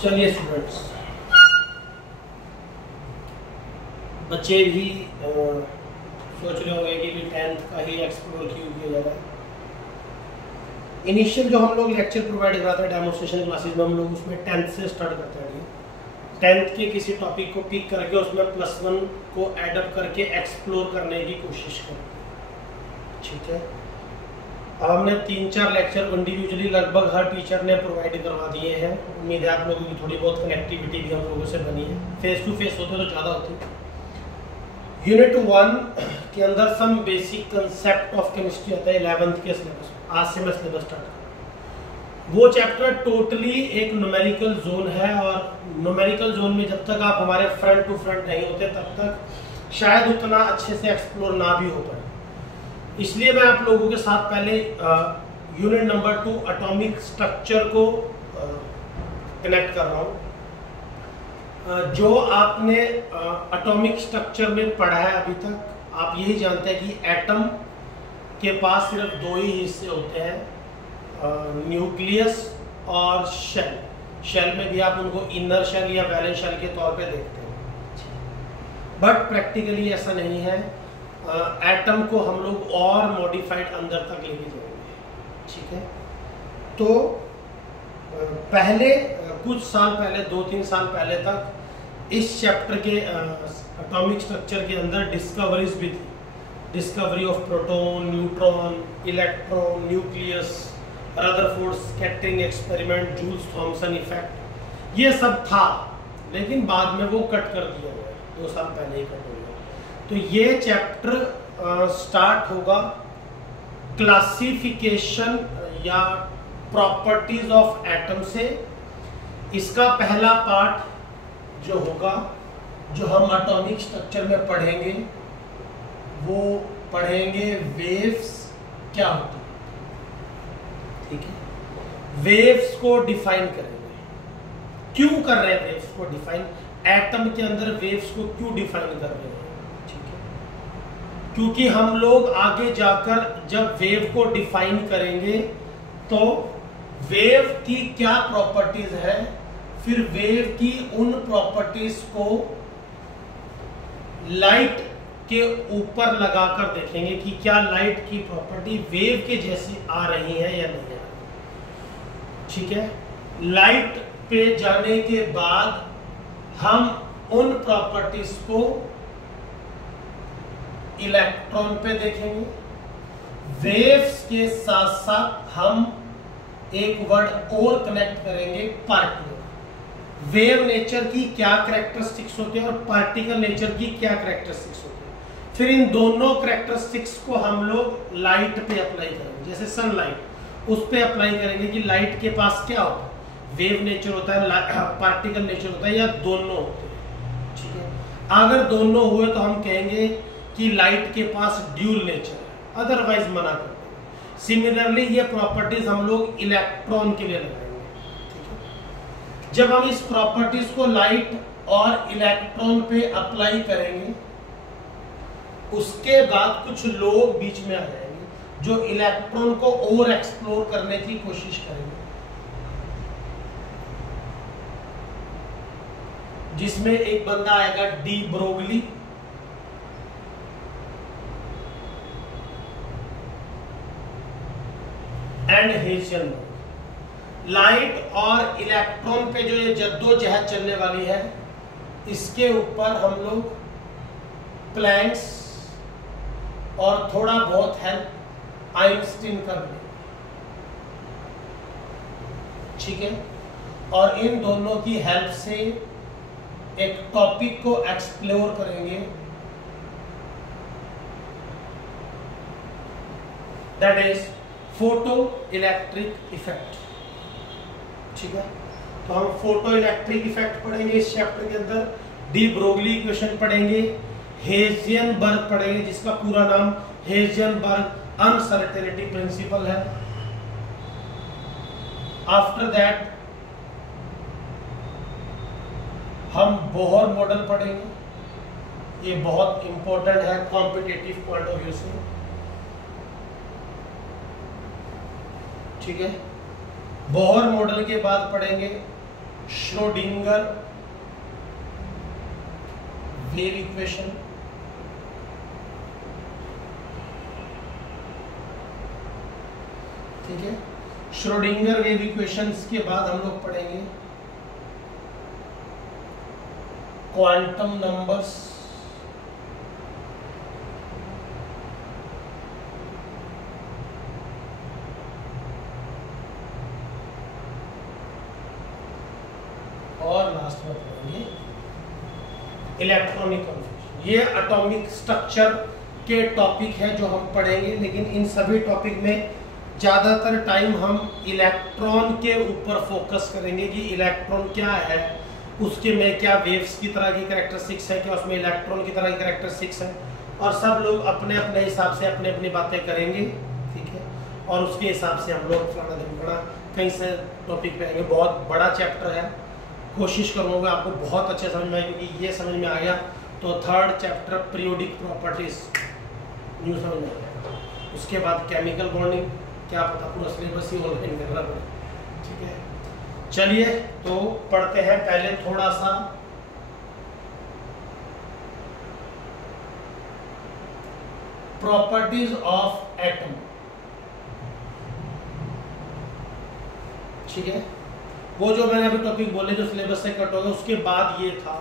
चलिए स्टूडेंट्स, बच्चे भी सोच रहे होंगे कि 10th का ही एक्सप्लोर क्यों किया जा रहा है। इनिशियल जो हम लोग लेक्चर प्रोवाइड कराते हैं डेमोन्स्ट्रेशन क्लासेस में, हम लोग उसमें 10th से स्टार्ट करते हैं। 10th के किसी टॉपिक को पिक करके उसमें +1 को एडअप करके एक्सप्लोर करने की कोशिश करें, ठीक है। अब हमने 3-4 लेक्चर इंडिविजुअली लगभग हर टीचर ने प्रोवाइड करवा दिए हैं। उम्मीद है आप लोगों की थोड़ी बहुत कनेक्टिविटी भी हम लोगों से बनी है। फेस टू फेस होते तो ज़्यादा होती। यूनिट 1 के अंदर some basic concept of chemistry आता है 11th के सिलेबस। आज से मैं सिलेबस स्टार्ट कर, वो चैप्टर टोटली एक न्यूमेरिकल जोन है, और न्यूमेरिकल जोन में जब तक आप हमारे फ्रंट टू फ्रंट नहीं होते तब तक शायद उतना अच्छे से एक्सप्लोर ना भी हो पाए। इसलिए मैं आप लोगों के साथ पहले यूनिट नंबर 2 एटॉमिक स्ट्रक्चर को कनेक्ट कर रहा हूँ। जो आपने एटॉमिक स्ट्रक्चर में पढ़ा है अभी तक, आप यही जानते हैं कि एटम के पास सिर्फ 2 ही हिस्से होते हैं, न्यूक्लियस और शेल। शेल में भी आप उनको इनर शेल या वैलेंस शेल के तौर पे देखते हैं, बट प्रैक्टिकली ऐसा नहीं है। एटम को हम लोग और मॉडिफाइड अंदर तक लेके जाएंगे, ठीक है। तो पहले कुछ साल पहले, 2-3 साल पहले तक इस चैप्टर के एटॉमिक स्ट्रक्चर के अंदर डिस्कवरीज भी थी। Discovery of proton, neutron, electron, nucleus, Rutherford scattering experiment, Jules Thomson effect, ये सब था, लेकिन बाद में वो कट कर दिया गया, 2 साल पहले ही कट हो गया। तो ये चैप्टर स्टार्ट होगा क्लासिफिकेशन या प्रॉपर्टीज ऑफ एटम से। इसका पहला पार्ट जो होगा, जो हम एटॉमिक स्ट्रक्चर में पढ़ेंगे, वो पढ़ेंगे वेव्स क्या होती है, ठीक है। वेव्स को डिफाइन करेंगे, क्यों कर रहे हैं वेव्स को डिफाइन, एटम के अंदर वेव्स को क्यों डिफाइन कर रहे हैं, ठीक है। क्योंकि हम लोग आगे जाकर जब वेव को डिफाइन करेंगे तो वेव की क्या प्रॉपर्टीज है, फिर वेव की उन प्रॉपर्टीज को लाइट के ऊपर लगाकर देखेंगे कि क्या लाइट की प्रॉपर्टी वेव के जैसी आ रही है या नहीं आ रही, ठीक है। लाइट पे जाने के बाद हम उन प्रॉपर्टीज को इलेक्ट्रॉन पे देखेंगे। वेव्स के साथ साथ हम एक वर्ड और कनेक्ट करेंगे, पार्टिकल। वेव नेचर की क्या कैरेक्टरिस्टिक्स होते हैं और पार्टिकल नेचर की क्या कैरेक्टरिस्टिक्स होते हैं, फिर इन दोनों कैरेक्टरिस्टिक्स को हम लोग लाइट पे अप्लाई करेंगे। जैसे सनलाइट, उस पे अप्लाई करेंगे कि लाइट के पास क्या होता है, वेव नेचर होता है, पार्टिकल नेचर होता है, या दोनों होते हैं, ठीक है। अगर दोनों हुए तो हम कहेंगे कि लाइट के पास ड्यूल नेचर है, अदरवाइज मना करते हैं। सिमिलरली ये प्रॉपर्टीज हम लोग इलेक्ट्रॉन के लिए लगाएंगे, ठीक है। जब हम इस प्रॉपर्टीज को लाइट और इलेक्ट्रॉन पे अप्लाई करेंगे, उसके बाद कुछ लोग बीच में आ जाएंगे जो इलेक्ट्रॉन को और एक्सप्लोर करने की कोशिश करेंगे, जिसमें एक बंदा आएगा डी ब्रोगली, एंड हेज़ेनबर्ग। लाइट और इलेक्ट्रॉन पे जो ये जद्दोजहद चलने वाली है, इसके ऊपर हम लोग प्लैंक्स और थोड़ा बहुत हेल्प आइंस्टीन कर लेंगे, ठीक है। और इन दोनों की हेल्प से एक टॉपिक को एक्सप्लोर करेंगे, that is photo electric effect, ठीक है। तो हम फोटो इलेक्ट्रिक इफेक्ट पढ़ेंगे इस चैप्टर के अंदर। डी ब्रोगली इक्वेशन पढ़ेंगे, हेज़ेनबर्ग पढ़ेंगे, जिसका पूरा नाम हेज़ेनबर्ग अनसर्टेनिटी प्रिंसिपल है। आफ्टर दैट हम बोहर मॉडल पढ़ेंगे, ये बहुत इंपॉर्टेंट है कॉम्पिटिटिव पॉइंट ऑफ व्यू से, ठीक है। बोहर मॉडल के बाद पढ़ेंगे श्रोडिंगर वेव इक्वेशन, ठीक है। श्रोडिंगर वेव इक्वेशंस के बाद हम लोग पढ़ेंगे क्वांटम नंबर्स, और लास्ट में पढ़ेंगे इलेक्ट्रॉनिक कन्फ्यूजन। ये एटॉमिक स्ट्रक्चर के टॉपिक है जो हम पढ़ेंगे, लेकिन इन सभी टॉपिक में ज़्यादातर टाइम हम इलेक्ट्रॉन के ऊपर फोकस करेंगे कि इलेक्ट्रॉन क्या है, उसके में क्या वेव्स की तरह की कैरेक्टरिस्टिक्स है, क्या उसमें इलेक्ट्रॉन की तरह की कैरेक्टरिस्टिक्स है, और सब लोग अपने अपने हिसाब से अपनी अपनी बातें करेंगे, ठीक है। और उसके हिसाब से हम लोग फलाना धमकड़ा कहीं से टॉपिक पे आएंगे। बहुत बड़ा चैप्टर है, कोशिश करूँगा आपको बहुत अच्छे समझ में आए, क्योंकि ये समझ में आ गया तो third chapter periodic properties new समझ में आ गया। उसके बाद केमिकल बॉन्डिंग, क्या पता पूरा सिलेबस ही ऑनलाइन करना पड़े, ठीक है। चलिए तो पढ़ते हैं पहले थोड़ा सा प्रॉपर्टीज ऑफ एटम, ठीक है। वो जो मैंने अभी टॉपिक बोले जो सिलेबस से कट हो गया, उसके बाद ये था,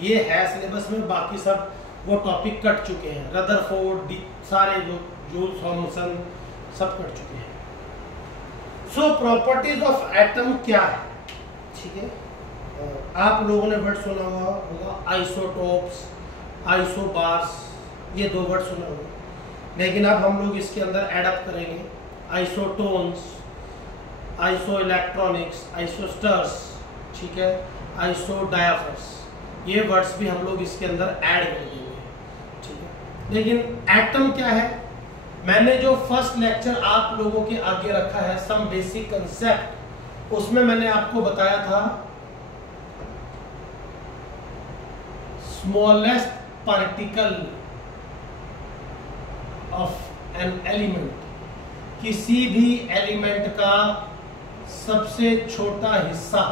ये है सिलेबस में, बाकी सब वो टॉपिक कट चुके हैं। रदरफोर्ड सारे जो जूल थॉमसन सब कट चुके हैं। सो प्रॉपर्टीज ऑफ एटम क्या है, ठीक है। आप लोगों ने वर्ड सुना हुआ होगा आइसोटोप्स, आइसोबार्स, ये दो वर्ड सुना होगा, लेकिन अब हम लोग इसके अंदर एडअप करेंगे आइसोटोन्स, आइसो इलेक्ट्रॉनिक्स, आइसोस्टर्स, ठीक है, आइसोडायाफर्स, ये वर्ड्स भी हम लोग इसके अंदर ऐड कर देंगे, ठीक है। लेकिन एटम क्या है, मैंने जो फर्स्ट लेक्चर आप लोगों के आगे रखा है सम बेसिक कंसेप्ट, उसमें मैंने आपको बताया था smallest particle of an element, किसी भी एलिमेंट का सबसे छोटा हिस्सा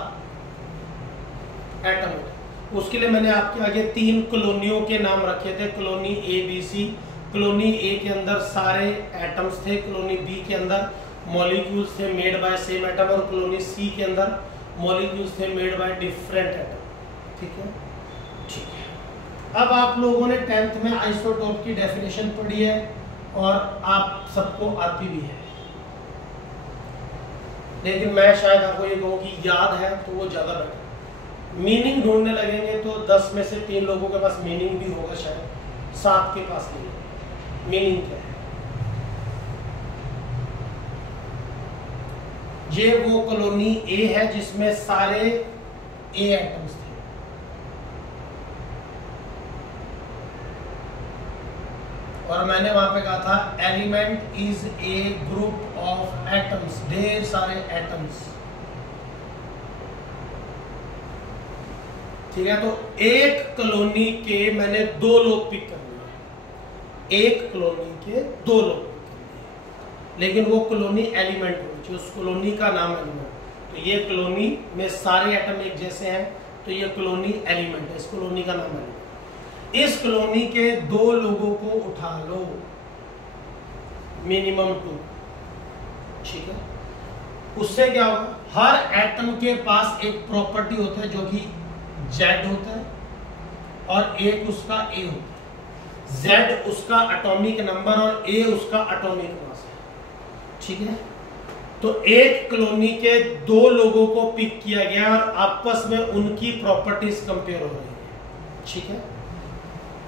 एटम। उसके लिए मैंने आपके आगे 3 कॉलोनियों के नाम रखे थे, colony A B C. Colony A के अंदर सारे एटम्स थे, कॉलोनी बी के अंदर मॉलिक्यूल्स थे मेड बाय सेम एटम, और कॉलोनी सी के अंदर मॉलिक्यूल्स थे मेड बाय डिफरेंट एटम, ठीक है, ठीक है। अब आप लोगों ने 10th में आइसोटोप की डेफिनेशन पढ़ी है और आप सबको आती भी है, लेकिन मैं शायद आपको ये कहूँ कि याद है तो वो ज़्यादा बेटर। मीनिंग ढूंढने लगेंगे तो 10 में से 3 लोगों के पास मीनिंग भी होगा, शायद 7 के पास नहीं। मीनिंग क्या है, ये वो कॉलोनी ए है जिसमें सारे ए एटम्स थे, और मैंने वहां पे कहा था element is a group of atoms, ढेर सारे एटम्स, ठीक है। तो एक कॉलोनी के मैंने 2 लोग पिक कर लिए, एक कॉलोनी के 2 लोग पिक कर लिए, लेकिन वो कॉलोनी एलिमेंट होनी चाहिए, उस कॉलोनी का नाम एलिमेंट। तो ये कॉलोनी में सारे एटम एक जैसे हैं, तो ये कॉलोनी एलिमेंट है, इस कॉलोनी का नाम एलिमेंट। इस कॉलोनी के 2 लोगों को उठा लो, मिनिमम 2, ठीक है। उससे क्या होगा, हर एटम के पास एक प्रॉपर्टी होता है जो कि Z होता है और एक उसका A होता है। Z उसका एटॉमिक नंबर और A उसका एटॉमिक मास है, ठीक है। तो एक कॉलोनी के 2 लोगों को पिक किया गया और आपस में उनकी प्रॉपर्टीज कंपेयर हो रही है, ठीक है।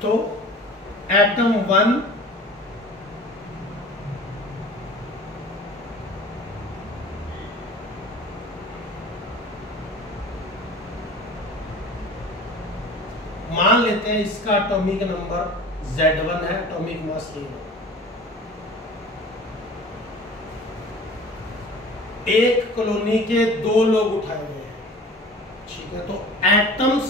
तो एटम 1 मान लेते हैं इसका एटॉमिक नंबर Z1 है, एटॉमिक मास A है। एक कॉलोनी के 2 लोग उठाए गए हैं, ठीक है। तो एटम्स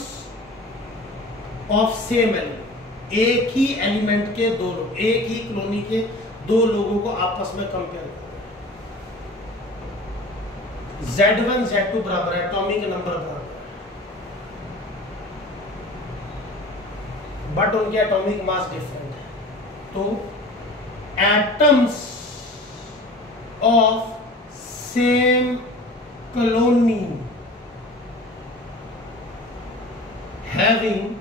ऑफ सेम एलिमेंट, एक ही एलिमेंट के 2 लोग, एक ही कॉलोनी के 2 लोगों को आपस में कंपेयर कर रहे हैं, Z1 Z2 बराबर है, एटॉमिक नंबर बराबर है, बट उनके एटॉमिक मास डिफरेंट है। तो atoms of same colony having,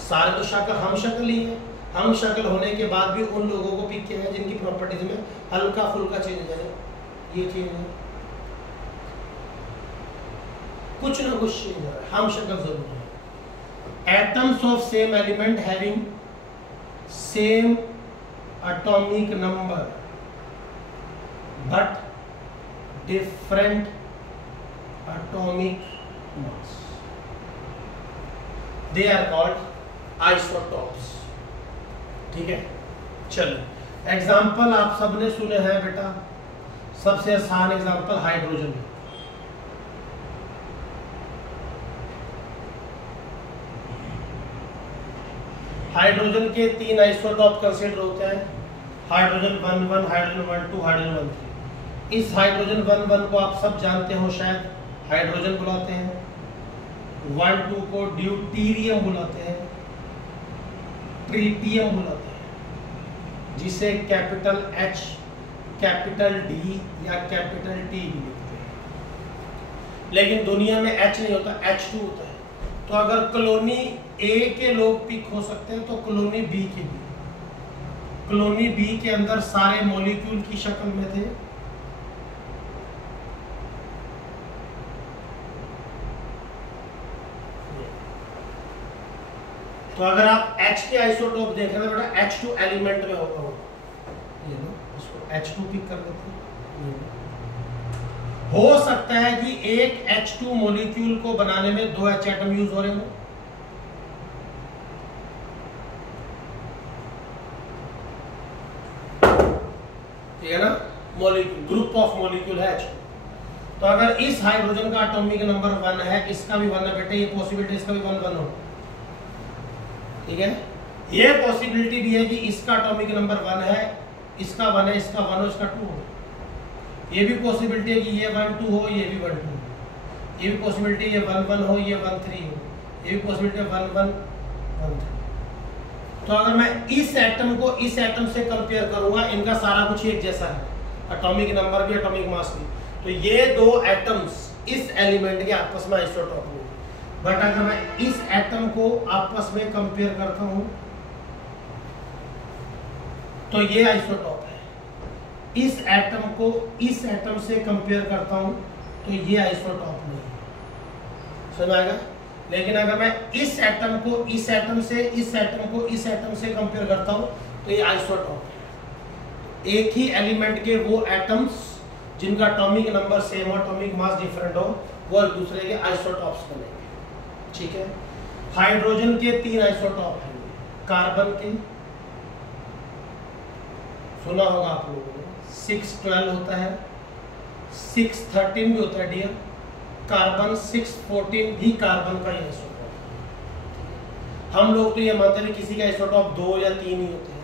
सारे तो शक्ल हम शक्ल ही है, हम शक्ल होने के बाद भी उन लोगों को पिक किया है जिनकी प्रॉपर्टीज में हल्का फुल्का चेंज है, ये चेंज है, कुछ ना कुछ चेंज है, हम शक्ल जरूर है। Atoms of same element having same atomic number but different atomic mass, they are called isotopes. ठीक है, चलो एग्जाम्पल आप सबने सुने हैं बेटा, सबसे आसान एग्जाम्पल हाइड्रोजन। हाइड्रोजन के 3 आइसोटॉप कंसीडर होते हैं, हाइड्रोजन 1,1, हाइड्रोजन 1,2, हाइड्रोजन 1,3। इस हाइड्रोजन 1,1 को आप सब जानते हो शायद, हाइड्रोजन बुलाते हैं, 1,2 को ड्यूटीरियम बुलाते हैं, ट्रिटियम बुलाते हैं, जिसे कैपिटल H, कैपिटल D या कैपिटल T भी लिखते हैं, लेकिन दुनिया में H नहीं होता, H2 होता है। तो अगर कॉलोनी A के लोग पिक हो सकते हैं तो कॉलोनी B के भी, कॉलोनी B के अंदर सारे मॉलिक्यूल की शक्ल में थे, तो अगर आप H के आइसोटोप देख रहे हैं बेटा, H2 एलिमेंट में होगा, ये लो इसको H2 पिक कर देते हैं। हो सकता है कि एक H2 मॉलिक्यूल को बनाने में 2 H एटम यूज हो रहे हो, ठीक है ना, मॉलिक्यूल, ग्रुप ऑफ मॉलिक्यूल है H2। तो अगर इस हाइड्रोजन का एटॉमिक नंबर 1 है, इसका भी 1 है बेटा, ये पॉसिबिलिटी इसका भी 1 हो, ठीक है। ये पॉसिबिलिटी भी है कि इसका एटॉमिक नंबर 1 है, इसका 1 है, इसका 1 हो, इसका 2 हो। ये भी पॉसिबिलिटी है कि ये 1 2 हो, ये भी 1 2 हो। ये भी पॉसिबिलिटी ये 1 1 हो, ये 1 3 हो। ये भी पॉसिबिलिटी है 1 1 1 3। तो अगर मैं इस एटम को इस एटम से कंपेयर करूंगा, इनका सारा कुछ एक जैसा है, एटॉमिक नंबर भी, एटॉमिक मास भी, तो ये दो एटम्स इस एलिमेंट के आपस में आइसोटॉप होंगे। बट अगर मैं इस एटम को आपस में कंपेयर करता हूं तो ये आइसोटॉप है, इस एटम को इस एटम से कंपेयर करता हूं तो ये आइसोटॉप नहीं है, समझ आएगा। लेकिन अगर मैं इस एटम को इस एटम से, इस एटम को इस एटम से कंपेयर करता हूं तो ये आइसोटॉप है। एक ही एलिमेंट के वो एटम्स जिनका एटॉमिक नंबर सेम हो, एटॉमिक मास डिफरेंट हो, वो एक दूसरे के आइसोटॉप्स बनेंगे, ठीक है। हाइड्रोजन के 3 आइसोटॉप हैं, कार्बन के सुना होगा आप लोगों ने, 612 होता है, 613 भी होता है डियर, कार्बन 614 भी कार्बन का आइसोटॉप है। हम लोग तो ये मानते हैं किसी का आइसोटॉप 2 या 3 ही होते हैं,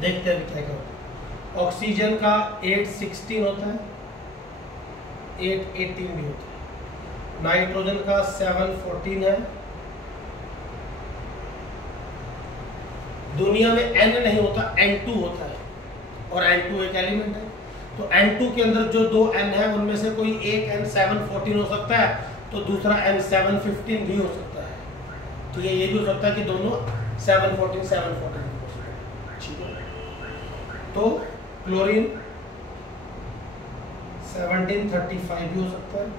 देखते हैं क्या क्या होता है। ऑक्सीजन का 816 होता है, 818 भी होता है। नाइट्रोजन का 714 है। दुनिया में N नहीं होता, N2 होता है, और N2 एक एलिमेंट है। तो N2 के अंदर जो 2 N है उनमें से कोई एक N 714 हो सकता है, तो दूसरा N 715 भी हो सकता है। तो ये भी हो सकता है कि दोनों 714 714 हो सकता है, ठीक है। तो क्लोरीन 1735 भी हो सकता है।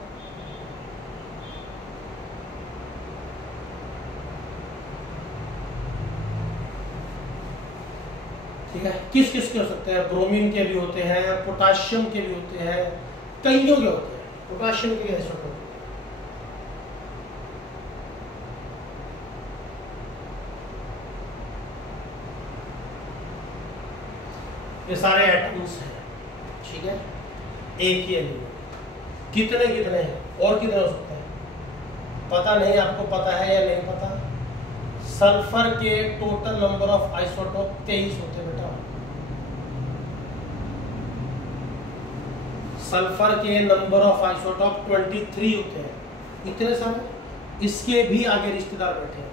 ठीक है, किस किस के हो सकते हैं, ब्रोमीन के भी होते हैं, पोटाशियम के भी होते हैं, कईयों के होते हैं। पोटाशियम के आइसोटॉप होते हैं। ये सारे एटम्स हैं, ठीक है, एक ही एलिमेंट। कितने कितने हैं और कितने हो सकते हैं पता नहीं, आपको पता है या नहीं पता। सल्फर के टोटल नंबर ऑफ आइसोटॉप 23 होते हैं बेटा, सल्फर के नंबर ऑफ आइसोटॉप 23 होते हैं, इतने सारे। इसके भी आगे रिश्तेदार बैठे हैं।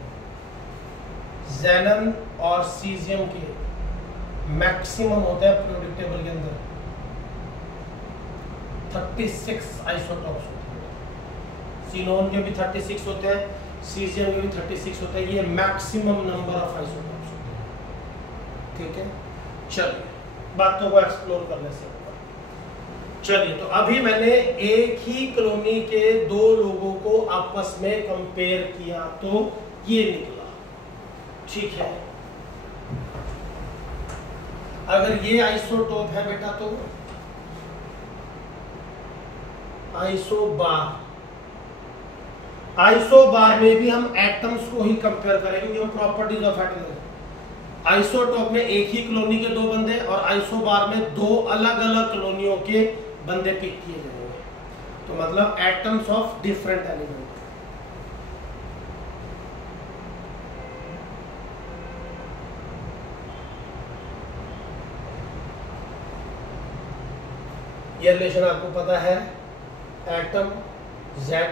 ज़ेनन और सीजियम के मैक्सिमम होते हैं पीरियोडिक टेबल के अंदर 36 आइसोटॉप्स होते हैं। सिनोन के भी 36 होते हैं, सीजियम के भी 36 होते हैं। ये मैक्सिमम नंबर ऑफ आइसोटॉप्स होते हैं। ठीक है, चलिए बातों को एक्सप्लोर करने से चलिए। तो अभी मैंने एक ही कॉलोनी के दो लोगों को आपस में कंपेयर किया तो ये निकला। ठीक है, अगर ये आइसोटोप है बेटा तो आइसोबार, आइसोबार में भी हम एटम्स को ही कंपेयर करेंगे क्योंकि हम प्रॉपर्टीज ऑफ एटम। आइसोटोप में एक ही कॉलोनी के दो बंदे और आइसोबार में दो अलग अलग कॉलोनियों के बंदे पिक किए जाएंगे, तो मतलब एटम्स ऑफ डिफरेंट एलिमेंट। ये रिलेशन आपको पता है, atom Z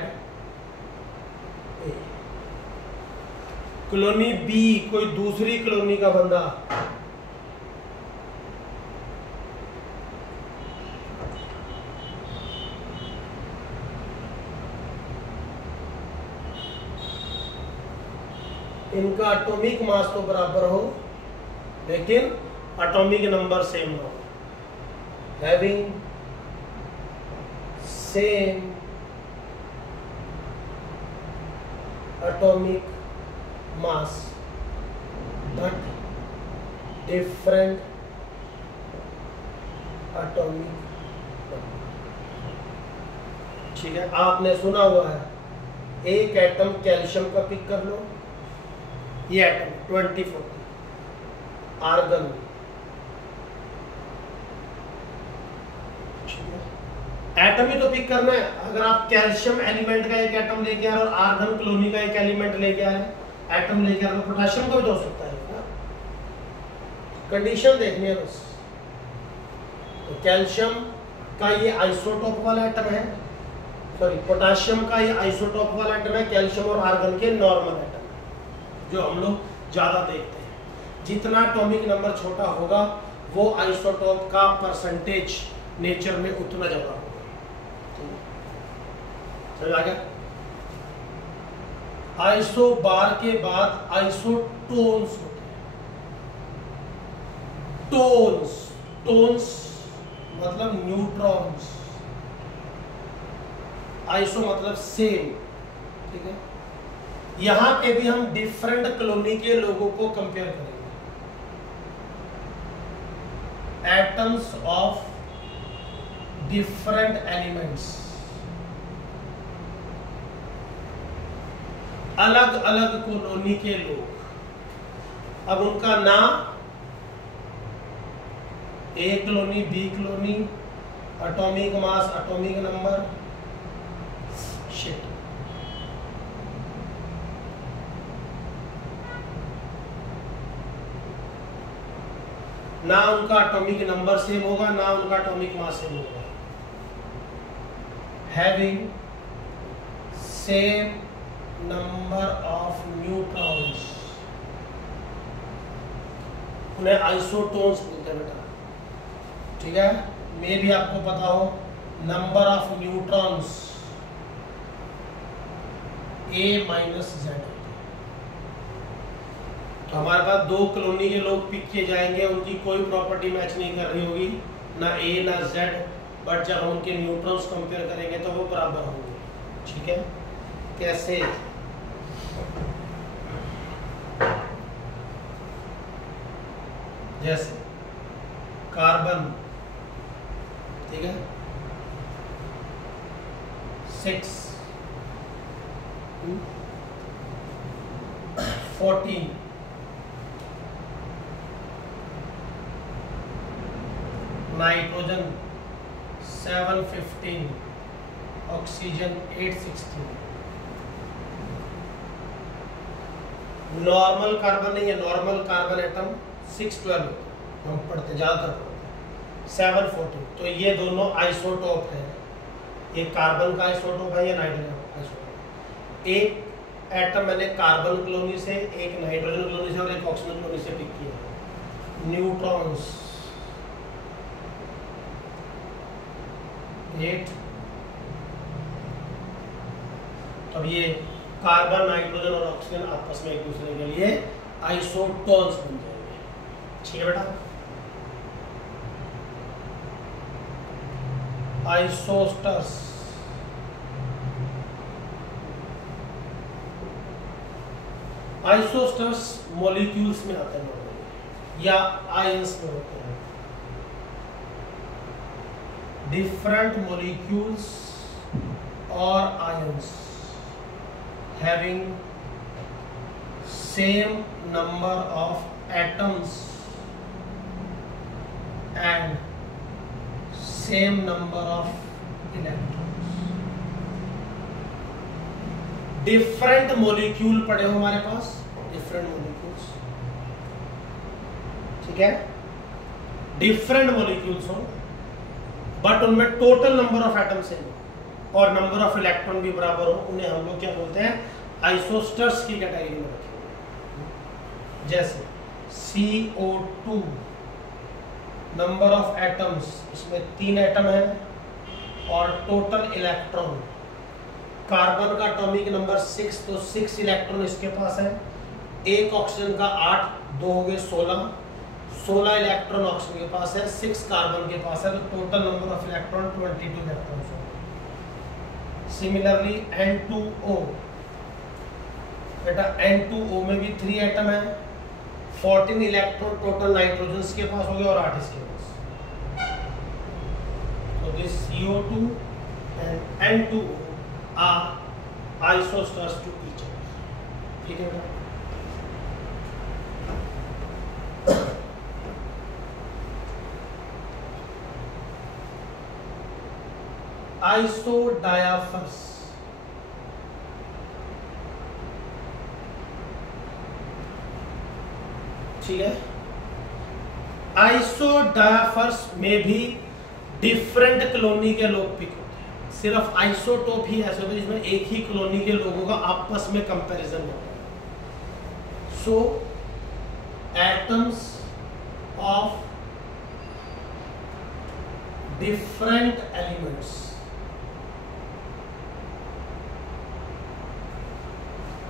A, colony B कोई दूसरी कॉलोनी का बंदा इनका एटॉमिक मास तो बराबर हो लेकिन एटॉमिक नंबर सेम ना हो, having same atomic mass but different atomic number. ठीक है, आपने सुना हुआ है एक एटम कैल्शियम का पिक कर लो, ये एटम 2040 आर्गन, एटम ही तो पिक करना है। अगर आप कैल्शियम एलिमेंट का एक एटम लेके आ रहे और आर्गन कॉलोनी का एक एलिमेंट लेके आ रहे, एटम लेके आ रहे, तो पोटेशियम का भी तो हो सकता है। कंडीशन देखनी है बस। तो कैल्शियम का ये आइसोटोप वाला एटम है, सॉरी पोटेशियम का ये आइसोटोप वाला एटम है, कैल्शियम और आर्गन के नॉर्मल एटम जो हम लोग ज्यादा देखते हैं। जितना एटॉमिक नंबर छोटा होगा वो आइसोटोप का परसेंटेज नेचर में उतना ज्यादा होगा। समझ आ गया? आइसोबार के बाद आइसोटोन्स होते हैं। टोन्स, टोन्स मतलब न्यूट्रॉन्स, आइसो मतलब सेम। ठीक है, यहां पे भी हम डिफरेंट कॉलोनी के लोगों को कंपेयर करेंगे। एटम्स ऑफ डिफरेंट एलिमेंट्स, अलग अलग कॉलोनी के लोग। अब उनका नाम, A colony, B colony, atomic mass, atomic number, shit, ना उनका एटॉमिक नंबर सेम होगा ना उनका एटॉमिक मास सेम होगा। Having same number of neutrons, उन्हें आइसोटोन्स बोलते हैं बेटा। ठीक है, मे भी आपको पता हो number of neutrons A minus Z. तो हमारे पास दो कॉलोनी के लोग पिक किए जाएंगे, उनकी कोई प्रॉपर्टी मैच नहीं कर रही होगी, ना ए ना जेड, बट जब हम उनके न्यूट्रॉन्स कंपेयर करेंगे तो वो बराबर होंगे। ठीक है, कैसे? जैसे कार्बन, ठीक है, 6 14, नाइट्रोजन 715, ऑक्सीजन 816। नॉर्मल कार्बन नहीं है, नॉर्मल कार्बन एटम 612 हम पढ़ते, ज्यादातर पढ़ते हैं 740। तो ये दोनों आइसोटोप है, एक कार्बन का आइसोटोप है, ये नाइट्रोजन आइसोटोप। एक एटम मैंने कार्बन कॉलोनी से, एक नाइट्रोजन कॉलोनी से और एक ऑक्सीजन कॉलोनी से पिक किया। न्यूट्रॉन्स 8। अब ये कार्बन, नाइट्रोजन और ऑक्सीजन आपस में एक दूसरे के लिए आइसोटोन्स बन जाएंगे। ठीक है बेटा। आइसोस्टर्स आइसोस्टर्स मॉलिक्यूल्स में आते हैं या आयंस में होते हैं। डिफरेंट मॉलिक्यूल्स और ions having same number of atoms and same number of electrons। different molecule पड़े हो हमारे पास, different molecules, ठीक है, different molecules हो बट उनमें total number of atoms same और नंबर ऑफ इलेक्ट्रॉन भी बराबर हो, उन्हें हम लोग क्या बोलते हैं, आइसोस्टर्स की कैटेगरी में रखेंगे। जैसे CO2 नंबर ऑफ एटम्स, इसमें 3 एटम है और टोटल इलेक्ट्रॉन, कार्बन का एटॉमिक नंबर 6, तो 6 इलेक्ट्रॉन इसके पास है, एक ऑक्सीजन का 8, 2 हो गए 16 इलेक्ट्रॉन ऑक्सीजन के पास है, 6 कार्बन के पास है, तो total number of electron 22 electron है। सिमिलरली N2O, बेटा N2O में भी 3 एटम है, 14 इलेक्ट्रॉन टोटल नाइट्रोजन के पास हो गया और 8 इसके पास। तो this CO2 and N2O are isosters to each other। ठीक है बेटा। आइसोडायाफर्स, ठीक है। आइसोडायाफर्स में भी डिफरेंट कॉलोनी के लोग पिक होते हैं। सिर्फ आइसोटोप ही ऐसे होते हैं जिसमें एक ही कॉलोनी के लोगों का आपस में कंपैरिजन होता है। So atoms of different elements,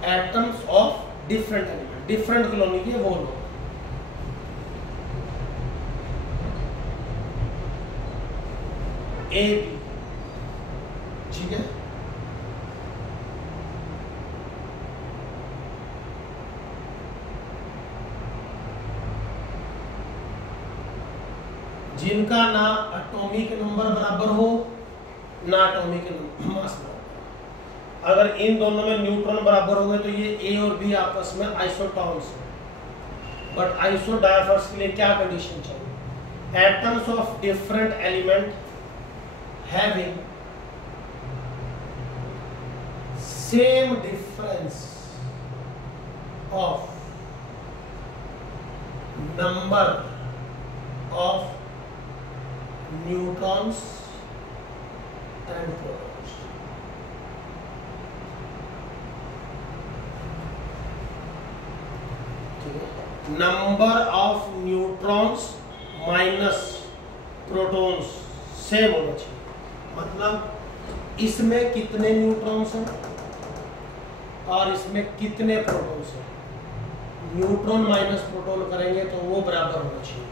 atoms of different element, different colony के वो लोग, ए बी, ठीक है। जिनका ना एटॉमिक नंबर बराबर हो ना एटॉमिक मास बराबर। अगर इन दोनों में न्यूट्रॉन बराबर हो गए तो ये ए और बी आपस में आइसोटॉन्स हैं। बट आइसोडायाफर्स के लिए क्या कंडीशन चाहिए, atoms of different element having same difference of number of neutrons and protons. Number of neutrons minus protons same होना चाहिए। मतलब इसमें कितने न्यूट्रॉन्स हैं और इसमें कितने प्रोटॉन्स हैं, न्यूट्रॉन माइनस प्रोटॉन करेंगे तो वो बराबर होना चाहिए।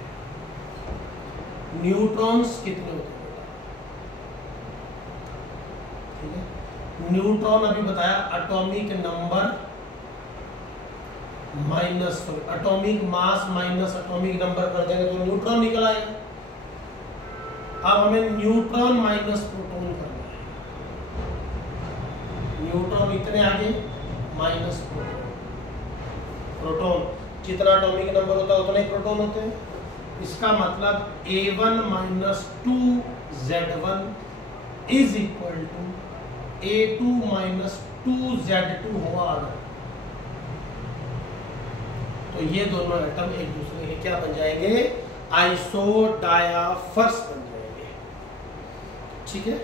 न्यूट्रॉन्स कितने होते हैं, ठीक है। न्यूट्रॉन अभी बताया atomic number minus atomic mass minus atomic number कर देंगे तो न्यूट्रॉन निकल आएगा। अब हमें न्यूट्रॉन माइनस प्रोटॉन करना है, न्यूट्रॉन इतने आगे माइनस प्रोटॉन, प्रोटॉन जितना एटॉमिक नंबर होता है उतने ही प्रोटॉन होते हैं। इसका मतलब A1 minus 2Z1 is equal to A2 minus 2Z2 हुआ अगर, तो ये दोनों एटम एक दूसरे के क्या बन जाएंगे, आइसोडायाफर्स बन जाएंगे। ठीक है।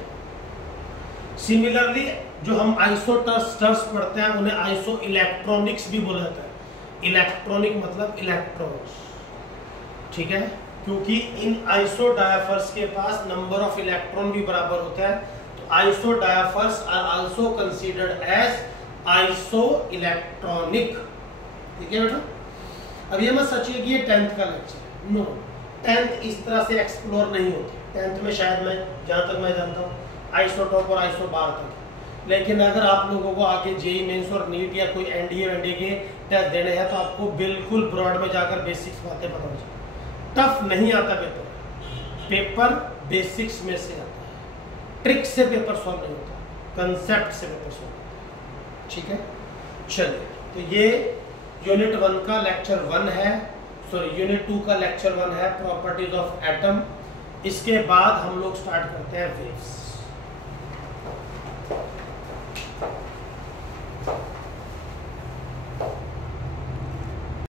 सिमिलरली जो हम आइसोटर्स पढ़ते हैं उन्हें आइसो इलेक्ट्रॉनिक्स भी बोला जाता है। इलेक्ट्रॉनिक मतलब इलेक्ट्रॉन्स। ठीक है, क्योंकि इन आइसोडायाफर्स के पास नंबर ऑफ इलेक्ट्रॉन भी बराबर होता है, तो isodiaphers are also considered as iso electronic. ठीक है बेटा। अब ये मत सोचिए कि ये 10th का लेक्चर है, नो, 10th इस तरह से एक्सप्लोर नहीं होती। 10th में शायद मैं जहाँ तक मैं जानता हूँ आइसोटॉप और आइसोबार तक, लेकिन अगर आप लोगों को आगे जेईई मेंस और नीट या कोई एनडीए वनडीए के टेस्ट देने हैं तो आपको बिल्कुल ब्रॉड में जाकर बेसिक्स बातें पता हो जाए। टफ नहीं आता पेपर बेसिक्स में से आता है, ट्रिक से पेपर सॉल्व नहीं होता, कंसेप्ट से पेपर सॉल्व होता है। ठीक है, चलिए, तो ये यूनिट 1 का लेक्चर 1 है, सॉरी यूनिट 2 का लेक्चर 1 है, प्रॉपर्टीज ऑफ एटम। इसके बाद हम लोग स्टार्ट करते हैं वेव्स।